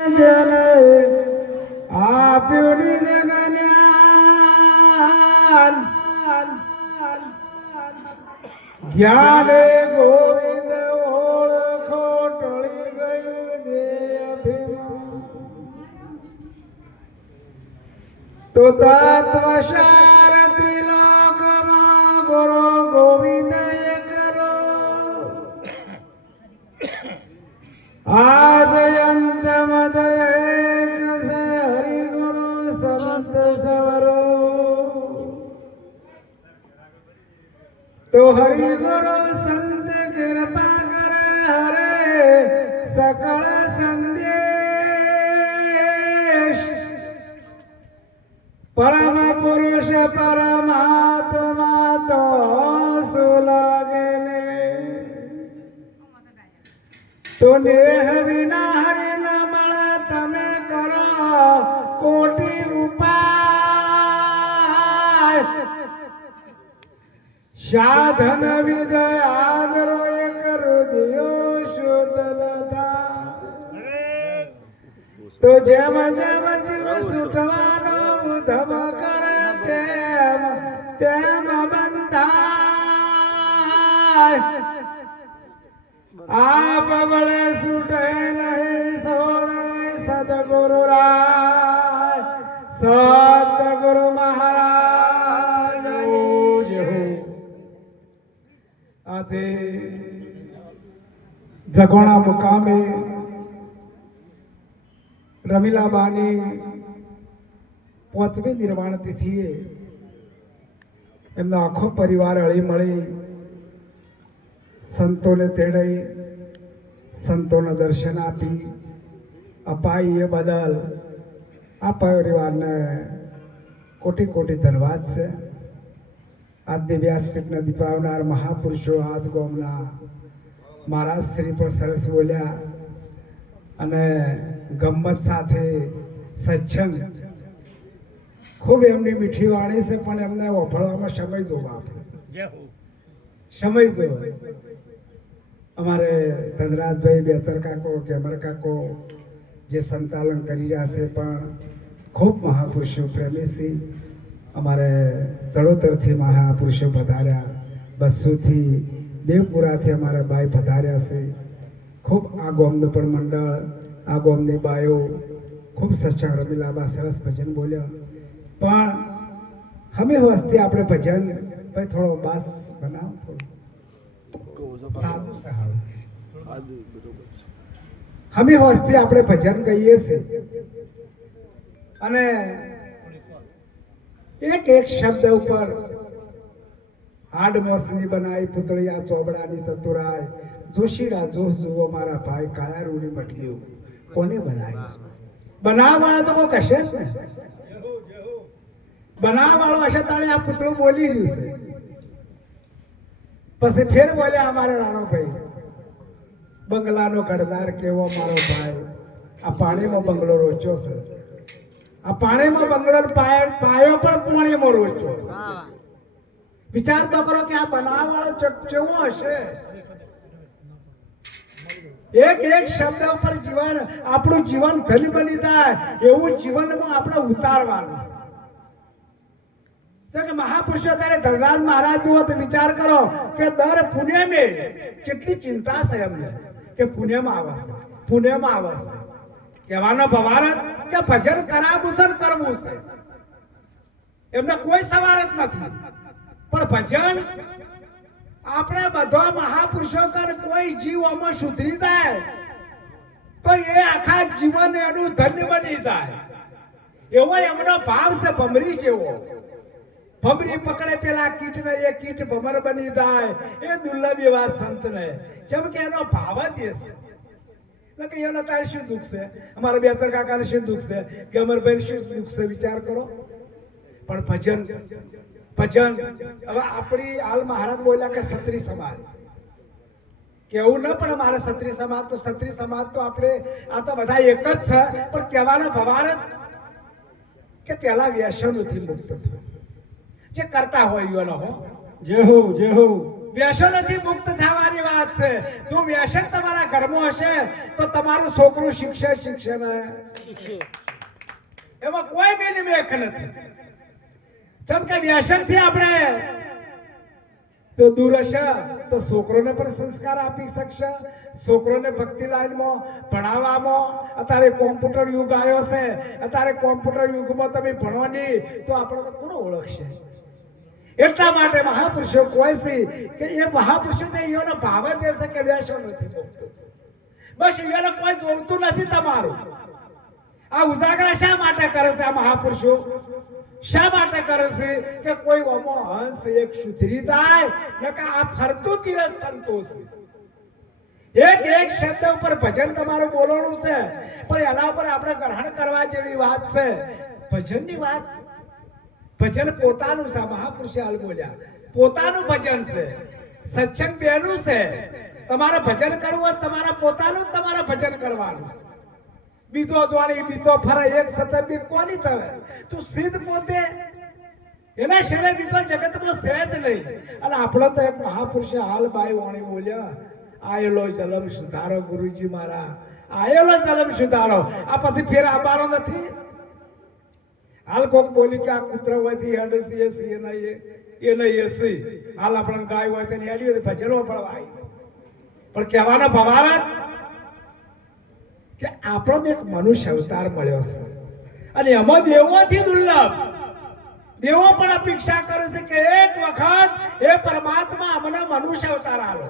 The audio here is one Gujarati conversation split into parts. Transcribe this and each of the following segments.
જન આપ્યું જગન્યાન જ્ઞાને ગોવિંદ ઓળખો ટળી ગયું દેહ અભિમાન તો તત્વસાર ત્રિલોકમાં ગુરુ ગોવિંદ કરો આજ અંત મદ એક હરિ ગુરુ સંત સવરો તો હરિ ગુરુ સંત કૃપા કરે હરે સકળ સંદેશ પરમ પુરુષ પરમાત્મા તો સુલાગે ને તો નેહ વિના હરિ ન મળે તમે કરો કોટી ઉપાય સાધન વિધ આદરો એક રુદિયો શુદ્ધ થાય તો જેમ જેમ જીવ છૂટવાનો ઉધમ કરે તેમ તેમ બંધાય આપ બળે છૂટે નહીં સોળે સદગુરુ રાય સદગુરુ મહારાજ આજે જગોણા મુકામે રમીલાબાની 5મી નિર્વાણ તિથિએ એમનો આખો પરિવાર હળી મળી સંતોને તેડાઈ સંતોને દર્શન આપી અપાઈ એ બદલ આ પરિવારને કોટી કોટી ધન્યવાદ છે. આજની વ્યાસપીઠના દીપાવનાર મહાપુરુષો આજ ગામના મહારાજ શ્રી પણ સરસ બોલ્યા અને ગમ્મત સાથે સત્સંગ ખૂબ એમની મીઠી વાણી છે પણ એમને વફળવામાં સમય જોવા આપણે સમય જોવો. અમારે ધનરાજભાઈ બેચર કાકો કેમર કાકો જે સંચાલન કરી રહ્યા છે પણ ખૂબ મહાપુરુષો પ્રેમી છે. અમારે ચડોતરથી મહાપુરુષો પધાર્યા, બસુથી દેવપુરાથી અમારા ભાઈ પધાર્યા છે. ખૂબ આ ગોમનું પણ મંડળ, આ ગોમની બાયો ખૂબ સત્સંગ રમીલાબા સરસ ભજન બોલ્યા. પણ અમે વસ્તી આપણે ભજન ભાઈ થોડો બાસ બનાવો, થોડું સાદું સહાડું. અમે વસ્તી આપણે ભજન કહીએ છીએ અને એક એક શબ્દ ઉપર હાડ મોસની બનાવી પુતળિયા ચોબડાની ચતુરાય જોશીડા જોશ જુઓ મારા ભાઈ કાયા રૂડી મટલ્યું કોને બનાવી? બનાવવાળા તો કોઈ કશે જ ને. બનાવવાળો હશે તાણે આ પુતળું બોલી રહ્યું છે. પછી ફેર બોલ્યા અમારે રાણોભાઈ બંગલાનો કડદાર કેવો મારો ભાઈ, આ પાણીમાં બંગલો રોચ્યો છે. આ પાણીમાં બંગલો પાયો પણ પાણીમાં રોચ્યો છે. વિચાર તો કરો કે આ બનાવવાળો કેવો હશે. એક એક શબ્દ ઉપર જીવન આપણું જીવન ધન્ય બની જાય એવું જીવનમાં આપણે ઉતારવાનું છે. કે મહાપુરુષો ત્યારે ધનરાજ મહારાજ જુઓ તો વિચાર કરો કે દર પુણ્યમે કેટલી ચિંતા છે એમને કે પુણ્યમાં આવશે, પુણ્યમાં આવશે. કહેવાનો ભવારત કે ભજન કરાવવું કરવું છે એમને કોઈ સવાર જ નથી. પણ ભજન આપણે બધા મહાપુરુષો કર કોઈ જીવ આમાં સુધરી જાય તો એ આખા જીવન એનું ધન્ય બની જાય એવો એમનો ભાવ છે. ભમરી જેવો ભમરી પકડે પેલા કીટ ને એ કીટ ભમર બની જાય એ દુર્લભ એવા સંત ને જેમ કે એનો ભાવ જ એ છે. એનો તારે શું દુઃખ છે? અમારા બેચર કાકાને શું દુઃખ છે કે અમરભાઈ શું દુઃખ છે? વિચાર કરો. પણ ભજન ભજન હવે આપણી હાલ મહારાજ બોલ્યા કે ક્ષત્રિય સમાજ કેવું ન પણ મારે ક્ષત્રિય સમાજ તો ક્ષત્રિય સમાજ તો આપણે આ તો બધા એક જ છે. પણ કહેવાનો ભવાર કે પેલા વ્યસનોથી મુક્ત થયું જે કરતા હોય એનો હો જે હો વ્યસનોથી મુક્ત થવાની વાત છે. જો વ્યસન તમારા ઘરમાં હશે તો તમારું છોકરું શિક્ષે ને એમાં કોઈ મિનિમેક નથી. જેમ કે વ્યસનથી આપણે જો દૂર હશે તો છોકરોને પણ સંસ્કાર આપી શકશે. છોકરોને ભક્તિ લાઈનમાં ભણાવવામાં અત્યારે કોમ્પ્યુટર યુગ આવ્યો છે. અત્યારે કોમ્પ્યુટર યુગમાં તમે ભણો નહીં તો આપણે તો કોણ ઓળખશે? એટલા માટે મહાપુરુષો કોઈ છે કે એ મહાપુરુષો એનો ભાવ જ દેશે કે વ્યસન નથી ભોગતું. બસ એને કોઈ જોડતું નથી તમારું. આ ઉજાગરા શા માટે કરે છે આ મહાપુરુષો? શા માટે કરે છે કે કોઈ ઓમો હંસ એક સુધરી જાય ને કે આ ફરતું તીરથ સંતોષ. એક શબ્દ ઉપર ભજન તમારું બોલવાનું છે પણ એના ઉપર આપણે ગ્રહણ કરવા જેવી વાત છે. ભજનની વાત ભજન પોતાનું છે. મહાપુરુષે હાલ બોલ્યા પોતાનું ભજન છે. સત્સંગ બેનું છે. તમારે ભજન કરવું હોય તમારા પોતાનું તમારે ભજન કરવાનું. બીજો જોડી બીજો ફરે એક સતબી કોની થવે? તું સિદ્ધ પોતે એના સિવાય બીજો જગતમાં છે જ નહીં. અને આપણો તો એક મહાપુરુષે હાલ બાઈ વાણી બોલ્યા આયેલો જલમ સુધારો. ગુરુજી મારા આયેલો જલમ સુધારો. આ પછી ફેર આવવાનો નથી. હાલ કોક બોલી કે આ કૂતર હોય થી હેડસી એસી એ નહીં એસી. હાલ આપણે ગાય હોય તો હેડી ભજનો પડવાય. પણ કહેવાના ભવારત કે આપણને એક મનુષ્ય અવતાર મળ્યો છે અને એમાં દેવોથી દુર્લભ. દેવો પણ અપેક્ષા કરે છે કે એક વખત એ પરમાત્મા અમને મનુષ્ય અવતાર આલો.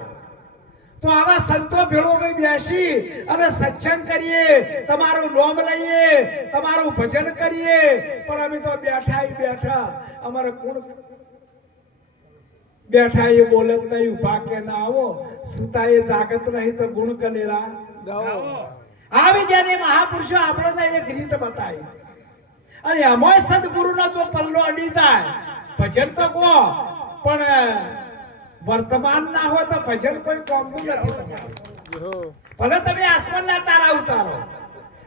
તો આવા સંતો ભેળો ભાઈ બેસી અને સત્સંગ કરીએ, તમારું નામ લઈએ, તમારું ભજન કરીએ. પણ અમે તો બેઠા અમારે કોણ બેઠા એ બોલત નહીં, ઉભા કે ના આવો, સુતા એ જાગત નહીં તો ગુણ કનેરા ગાઓ. આવી જેની મહાપુરુષો આપણે એક રીત બતાવીશ. અને અમોય સદગુરુનો જો પલ્લો અડી જાય ભજન તો કહો પણ વર્તમાન ના હોય તો ભજન કોઈ કોમનું નથી તમારું. ભલે તમે આસમાનના તારા ઉતારો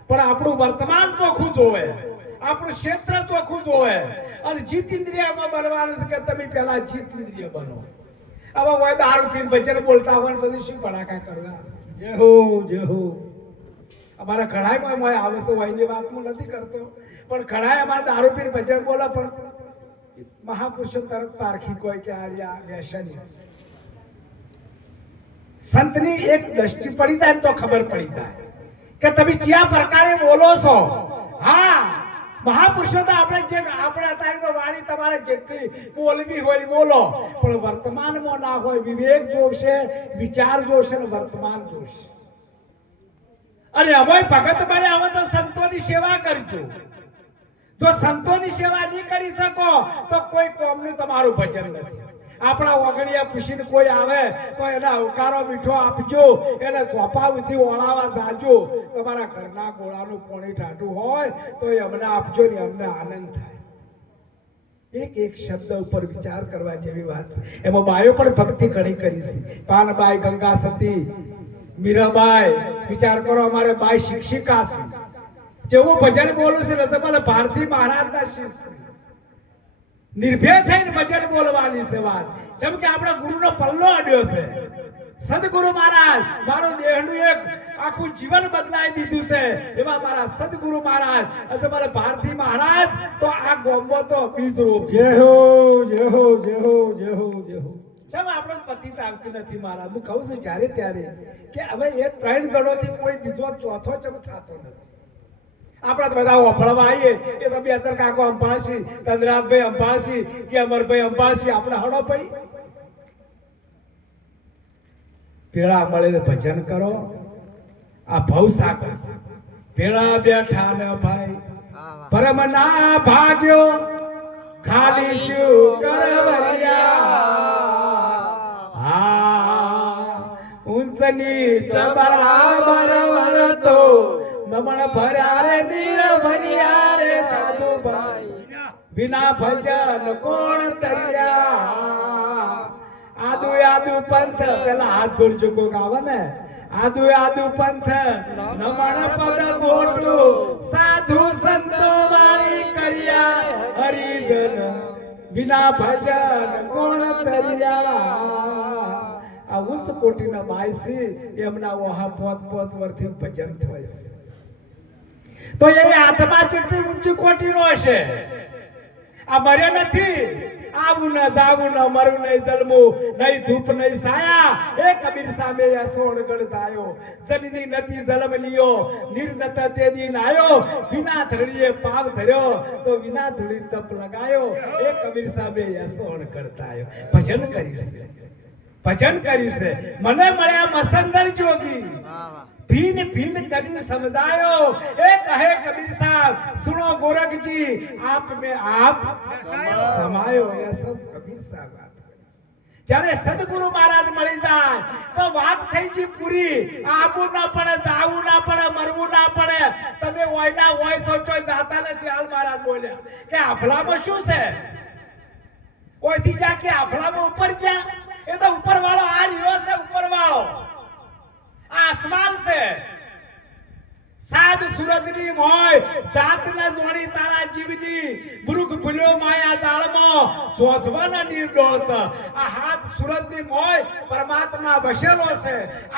પણ આપણું વર્તમાન ચોખ્ખું જોવે, આપણું ક્ષેત્ર ચોખ્ખું જોવે. અને જીત ઇન્દ્રિયમાં બનવાનું છે કે તમે પેલા જીત ઇન્દ્રિય બનો. હવે હોય દારૂ પીને ભજન બોલતા હોય પછી શું ભડાકા કરવા? જય હો અમારા ઘણામાં આવે છે વયની વાત હું નથી કરતો પણ ઘણા અમારા દારૂ પીને ભજન બોલે પણ મહાપુરુષો તરફ પારખી કોઈ કે આ વ્યસની. સંતની એક દ્રષ્ટિ પડી જાય તો ખબર પડી જાય કે તમે કયા પ્રકારે બોલો છો. હા મહાપુરુષો તો આપણે અત્યારે તો વાણી તમારે જેટલી બોલવી હોય બોલો પણ વર્તમાનમાં ના હોય. વિવેક જોશે, વિચાર જોશે ને વર્તમાન જોશે. અને અમે ભગત બને હવે તો સંતોની સેવા કરજો. જો સંતોની સેવા નહીં કરી શકો તો કોઈ કોમનું તમારું ભજન નથી. આપણા ઓગણિયા પૂછીને કોઈ આવે તો એને આવકારો મીઠો આપજો, એને ચોપાવથી ઓળાવા જાજો. તમારા ઘરના ગોળાનું પાણી ટાઢું હોય તો એ અમને આપજો ને અમને આનંદ થાય. એક શબ્દ ઉપર વિચાર કરવા જેવી વાત છે. એમાં બાયો પણ ભક્તિ ઘણી કરી છે. પાનબાઈ, ગંગા સતી, મીરાબાઈ. વિચાર કરો અમારે બાઈ શિક્ષિકા છે. જેવું ભજન બોલું છે રતમલ ભારતી મહારાજના શિષ્ય. નિર્ભય થઈને ભજન બોલવાની છે વાત. જેમ કે આપણા ગુરુનો પલ્લો અડ્યો છે. સદગુરુ મહારાજ મારું દેહનું એક આખું જીવન બદલાઈ દીધું છે એવા મારા સદગુરુ મહારાજ તમારા ભારતી મહારાજ તો આ ગોમો તો બીજ રૂપ. જય હો. ચમ આપણે પતિ આવતી નથી મહારાજ. હું કહું છું જ્યારે ત્યારે કે હવે એ 3 જણોથી કોઈ બીજો ચોથો ચમ થતો નથી. આપણા બધા ઓફળવા આવીએ એ તો બેચર કાકો અંબાસી, તંદરાજભાઈ અંબાસી કે અમરભાઈ અંબાસી આપણે હડો ભાઈ પેલા મળે ભજન કરો. આ ભવ સાગર પેલા બેઠા ને ભાઈ પરમ ના ભાગ્યો ખાલી શું કરવરિયા. હા ઊંચ નીચ બરાબર વરતો નમણ ભર્યા રે નીર ભર્યા રે સાધુ ભાઈ વિના ભજન કોણ તર્યા. આદુ પંથ પેલા હાથ જોડજો કોક આવે ને. આદુ પંથ નમણ પદ ગોટું સાધુ સંતો વાળી કર્યા. હરિજન વિના ભજન કોણ તર્યા. આ ઉચ્ચ કોટીના બાયસી એમના ઓહા પોત વર્ષથી ભજન થાય છે તો એ આત્મા જેટલી ઊંચી કોટીનો હશે આ મર્યો નથી આવું ન જાવું ન મરવું નહીં જન્મવું નહીં ધૂપ નહીં સાયા એ કબીર સામે સોણ ગણતાયો જનની નદી જન્મ લિયો નિર્નત તે દિન આયો વિના ધરણીએ પાપ ધર્યો તો વિના ધૂળી તપ લગાયો એ કબીર સામે સોણ ગણતાયો ભજન કર્યું છે મને મળ્યા મસંદર જોગી ભીન ભીન કરી સમજાયો એ કહે કબીર સાहब सुनो गोरख जी आप में आप समायो ये सब कबीर साहब बात જ્યારે સદગુરુ મહારાજ મળી જાય તો વાત થઈ ગઈ પૂરી આવું ના પડે જાવું ના પડે મરવું ના પડે તમે ઓયના ઓય સોચો જાતા નથી હાલ મહારાજ બોલ્યા કે આફલામાં શું છે ઓયથી જા કે આફલામાં ઉપર ગયા એ તો ઉપર વાળો આ રહ્યો છે ઉપર વાળો आसमान से साध सूरजनी मोय जात न जोड़ी तारा जीवनी बुरुक भूल्यो माया जाळमो जोजवाना निर्दोत आ हाथ सूरजनी मोय परमात्मा बसेलो છે